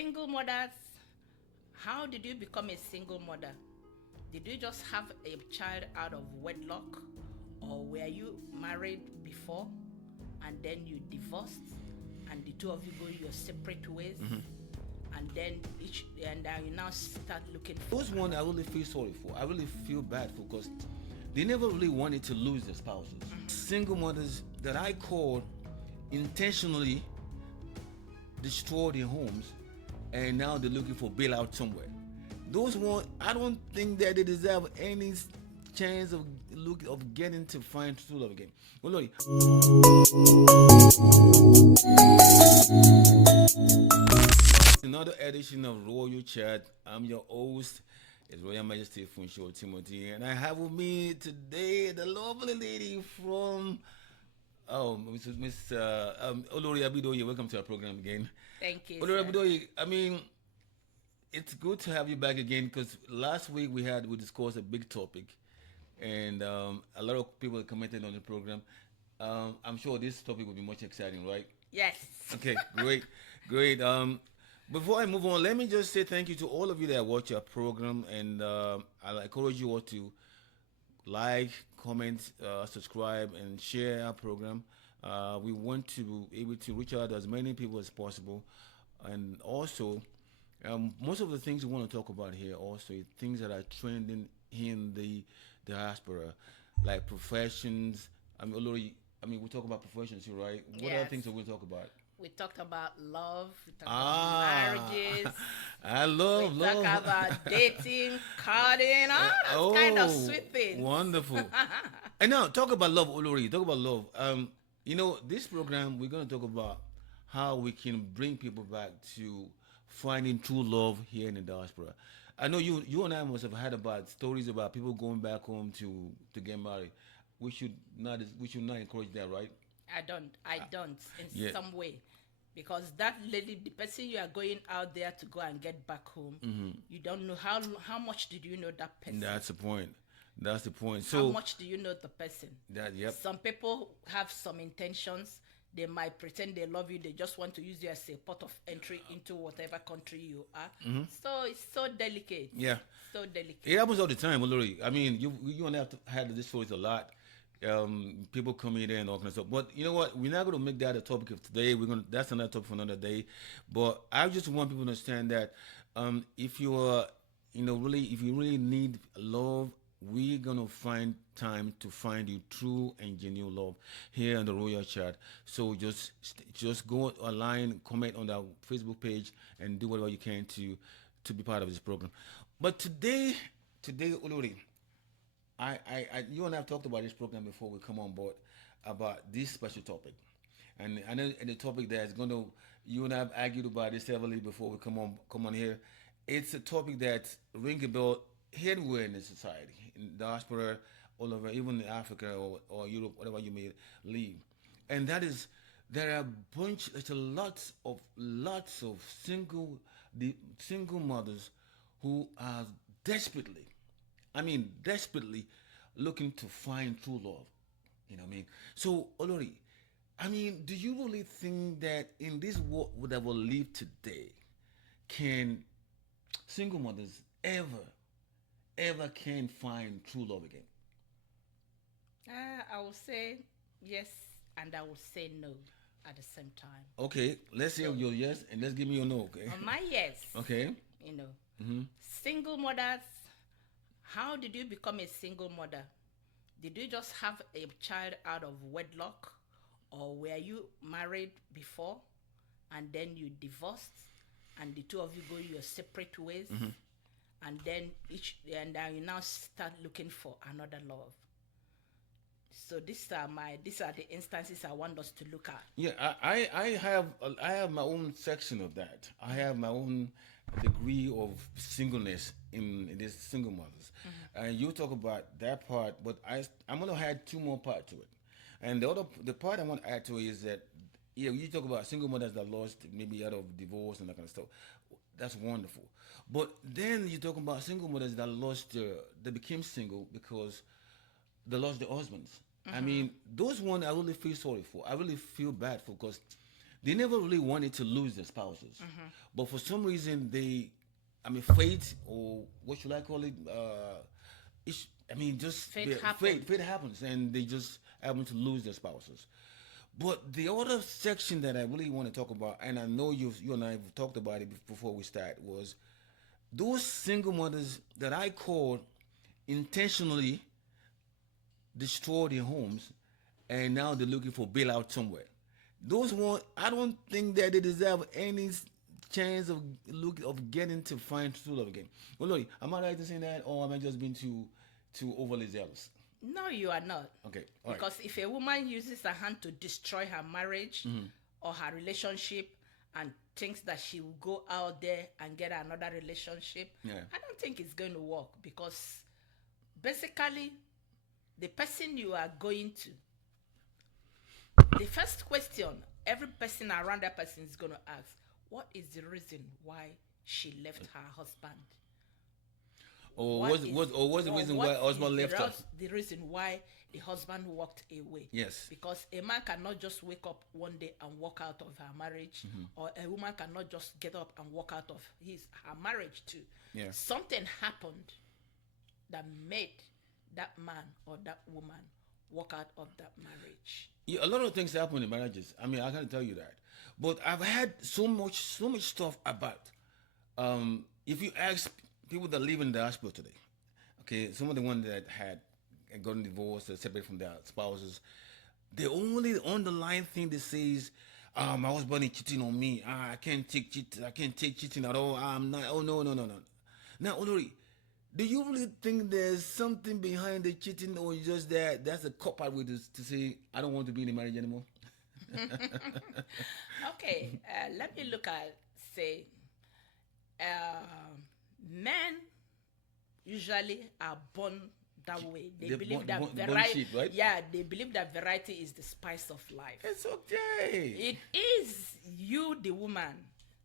Single mothers, how did you become a single mother? Did you just have a child out of wedlock? Or were you married before and then you divorced and the two of you go your separate ways? And then you now start looking for Those one I really feel sorry for. I really feel bad for because they never really wanted to lose their spouses. Single mothers that I called intentionally destroyed their homes and now they're looking for bailout somewhere. Those one, I don't think that they deserve any chance of getting to find true love again. Well, Lord, another edition of Royal Chat. I'm your host, His Royal Majesty Funsho Timothy, and I have with me today the lovely lady from Miss Olori Abidoye. Welcome to our program again. thank you, Olori sir. Abidoye, I mean, it's good to have you back again because last week we discussed a big topic, and a lot of people commented on the program. I'm sure this topic will be much exciting, right? Yes. Okay, great, great. Before I move on, let me just say thank you to all of you that watch our program, and I encourage you all to like, comment, subscribe, and share our program. We want to be able to reach out to as many people as possible, and also most of the things we want to talk about here also is things that are trending in the diaspora, like professions. We talk about professions here, right? What other Yes. things are we talk about? We talked about love, we talked about Ah, marriages, I we love talk love. about dating, courting, that's kind of Oh, sweet things. wonderful. And now talk about love, Olori. Talk about love. This program we're gonna talk about how we can bring people back to finding true love here in the diaspora. I know you and I must have heard about stories about people going back home to get married. We should not encourage that, right? I don't in Yeah. some way, because that lady, the person you are going out there to go and get back home, you don't know how much did you know that person. That's the point. That's the point. How So much do you know the person? yep. Some people have some intentions. They might pretend they love you. They just want to use you as a port of entry into whatever country you are. So it's so delicate. Yeah. So delicate. It happens all the time, Olori. I mean, you and I have had this stories a lot. People coming in and all kinds of stuff. But you know what? We're not going to make that a topic of today. That's another topic for another day. But I just want people to understand that if you are, if you really need love, we're gonna find time to find you true and genuine love here on the Royal Chat. So just go online, comment on our Facebook page, and do whatever you can to be part of this program. But today, Olori, you and I have talked about this program before we come on board about this special topic, and I know the topic that is going to you and I have argued about this heavily before we come on here. It's a topic that ring a bell everywhere in the society, in diaspora, all over, even in Africa or Europe, whatever you may live, and that is there are there's a lots of single mothers who are desperately desperately looking to find true love. You know what I mean? So, Olori, do you really think that in this world that we live today, can single mothers ever can find true love again? I will say yes, and I will say no at the same time. Okay, let's hear your yes and let's give me your no. Okay. On my yes, Okay. you know, Mm-hmm. single mothers, how did you become a single mother? Did you just have a child out of wedlock? Or were you married before and then you divorced and the two of you go your separate ways? And then you now start looking for another love. So these are the instances I want us to look at. Yeah, I have my own section of that. I have my own degree of singleness in this single mothers, and you talk about that part, but I'm gonna add two more part to it, and the part I want to add to it is that you talk about single mothers that lost maybe out of divorce and that kind of stuff. That's wonderful, but then you talk about single mothers that they became single because they lost their husbands. Those one I really feel sorry for. I really feel bad for because they never really wanted to lose their spouses, but for some reason I mean, fate, or what should I call it? I mean, just Fate happened. fate happens, and they just happen to lose their spouses. But the other section that I really want to talk about, and I know you and I have talked about it before we start, was those single mothers that I called intentionally destroy their homes, and now they're looking for bailout somewhere. Those one, I don't think that they deserve any chance of getting to find true love again. Well, look, am I right in saying that, or am I just being too overly zealous? No, you are not. Okay, all right. Because if a woman uses her hand to destroy her marriage Mm-hmm. or her relationship and thinks that she will go out there and get another relationship, Yeah. I don't think it's going to work, because basically the person you are going to, the first question every person around that person is going to ask, what is the reason why she left her husband? Or What was is- was or was the or reason what why husband is left her? the reason why the husband walked away? Yes. Because a man cannot just wake up one day and walk out of her marriage, Mm-hmm. or a woman cannot just get up and walk out of her marriage too. Yeah. Something happened that made that man or that woman walk out of that marriage. Yeah, a lot of things happen in marriages. I mean, I can't tell you that, but I've had so much stuff about. If you ask people that live in the hospital today, okay, some of the ones that had gotten divorced or separated from their spouses, the only underlying thing they say is, my husband is cheating on me. I can't take cheating at all. I'm not. Oh no. Now, Olori, do you really think there's something behind the cheating, or just that's a cop out with this to say I don't want to be in a marriage anymore? Okay, let me look at, say, men usually are born that way. They They're believe born- that born variety, shit, right? yeah, they believe that variety is the spice of life. It's okay. It is you, the woman.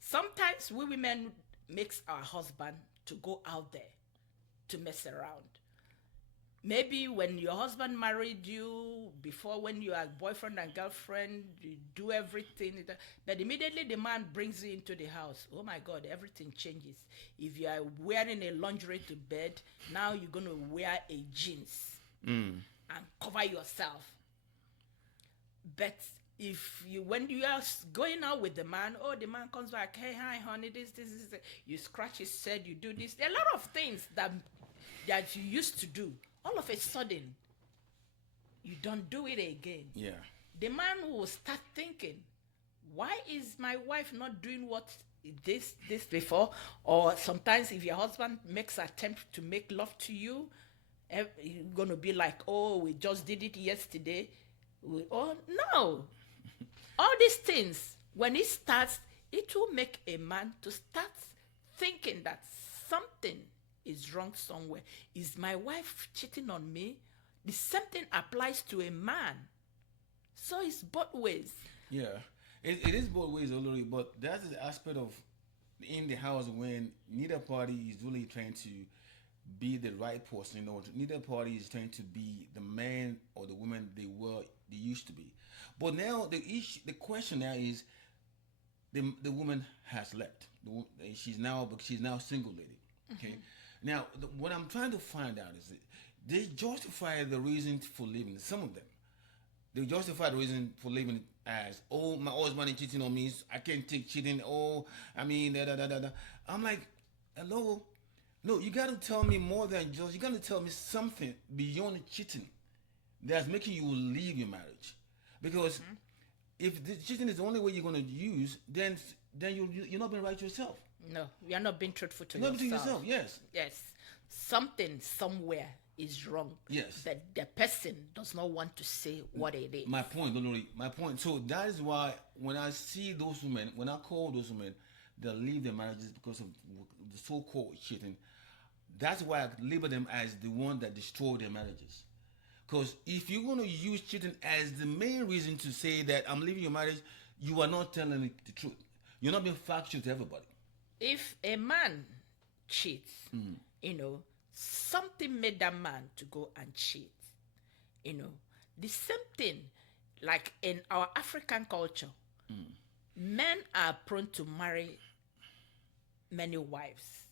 Sometimes we women makes our husband to go out there to mess around. Maybe when your husband married you, before, when you are boyfriend and girlfriend, you do everything. But immediately the man brings you into the house. Oh my God, everything changes. If you are wearing a lingerie to bed, now you're going to wear a jeans and cover yourself. But if you, when you are going out with the man, oh, the man comes back, hey, hi, honey, this, you scratch his head, you do this. There are a lot of things that you used to do. All of a sudden, you don't do it again. Yeah. The man will start thinking, why is my wife not doing what this before? Or sometimes if your husband makes an attempt to make love to you, you're going to be like, oh, we just did it yesterday. Oh, no. All these things, when it starts, it will make a man to start thinking that something is wrong somewhere. Is my wife cheating on me? The same thing applies to a man. So it's both ways. Yeah, it is both ways, Olori, but that's the aspect of in the house when neither party is really trying to be the right person, or neither party is trying to be the man or the woman they used to be. But now the question now is, the woman has left. She's now single lady. Okay. Now, what I'm trying to find out is that they justify the reason for leaving. Some of them, they justify the reason for leaving as, oh, my husband is cheating on me. So I can't take cheating. Oh, I mean, da da da da da. I'm like, hello, no, you got to tell me more than just. You got to tell me something beyond cheating that's making you leave your marriage. Because if the cheating is the only way you're going to use, then you're not being right to yourself. No, you are not being truthful to You're not yourself. being yourself. Yes. Yes. Something somewhere is wrong. Yes. But the person does not want to say what it is. My point, Dolori, my point. So that is why when I see those women, when I call those women that leave their marriages because of the so-called cheating, that's why I label them as the one that destroy their marriages. Because if you're going to use cheating as the main reason to say that I'm leaving your marriage, you are not telling the truth. You're not being factual to everybody. If a man cheats, something made that man to go and cheat. The same thing, like in our African culture, Men are prone to marry many wives,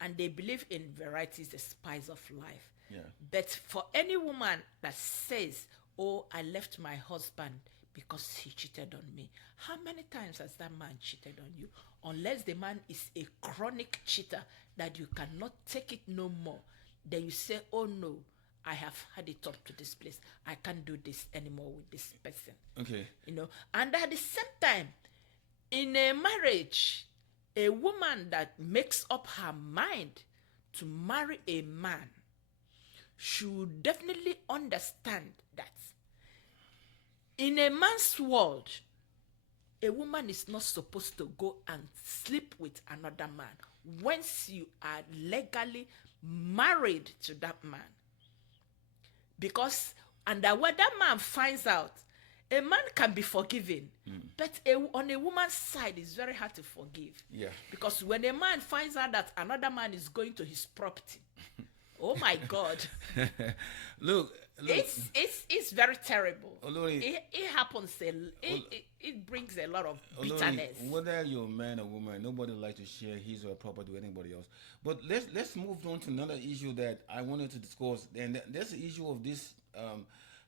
and they believe in variety is the spice of life. Yeah. But for any woman that says, "Oh, I left my husband because he cheated on me," how many times has that man cheated on you? Unless the man is a chronic cheater that you cannot take it no more, then you say, "Oh no, I have had it up to this place. I can't do this anymore with this person." Okay. And at the same time, in a marriage, a woman that makes up her mind to marry a man should definitely understand that in a man's world, a woman is not supposed to go and sleep with another man once you are legally married to that man. Because, and that when that man finds out, a man can be forgiven, but on a woman's side, it's very hard to forgive. Yeah. Because when a man finds out that another man is going to his property, oh my God, Look. it's very terrible. Olori, It happens. It brings a lot of bitterness. Olori, whether you're a man or woman, nobody likes to share his or her property with anybody else. But let's move on to another issue that I wanted to discuss, and that's the issue of this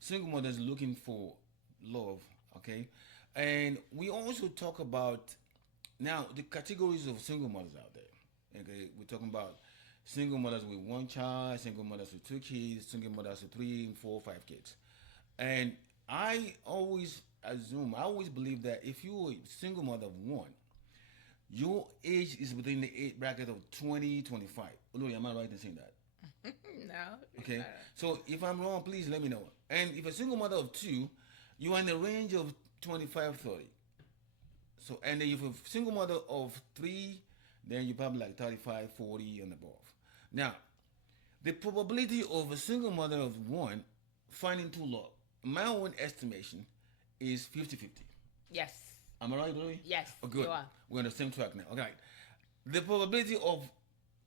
single mothers looking for love. Okay, and we also talk about now the categories of single mothers out there. Okay, we're talking about single mothers with one child, single mothers with two kids, single mothers with 3, 4, 5 kids. And I always believe that if you're a single mother of one, your age is within the age bracket of 20, 25. Olori, am I right in saying that? No. Okay. So if I'm wrong, please let me know. And if a single mother of two, you are in the range of 25, 30. So, and then if a single mother of 3, then you're probably like 35, 40 and above. Now, the probability of a single mother of one finding true love, my own estimation, is 50-50. Yes. Am I right, Louis? Yes. Oh, good. You are. We're on the same track now. Okay. The probability of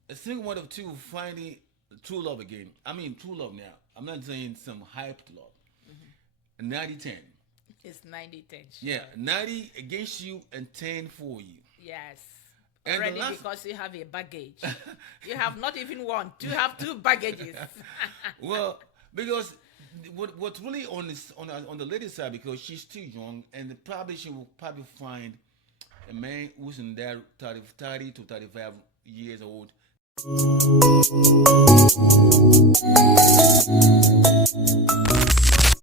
a single mother of two finding true love again, I mean true love now, I'm not saying some hyped love, 90-10. It's 90-10. Sure. Yeah, 90 against you and 10 for you. Yes. And Already because you have a baggage. You have not even one. You have 2 baggages. Well, because what's really on the lady side, because she's too young, and probably she will probably find a man who's in that 30 to 35 years old.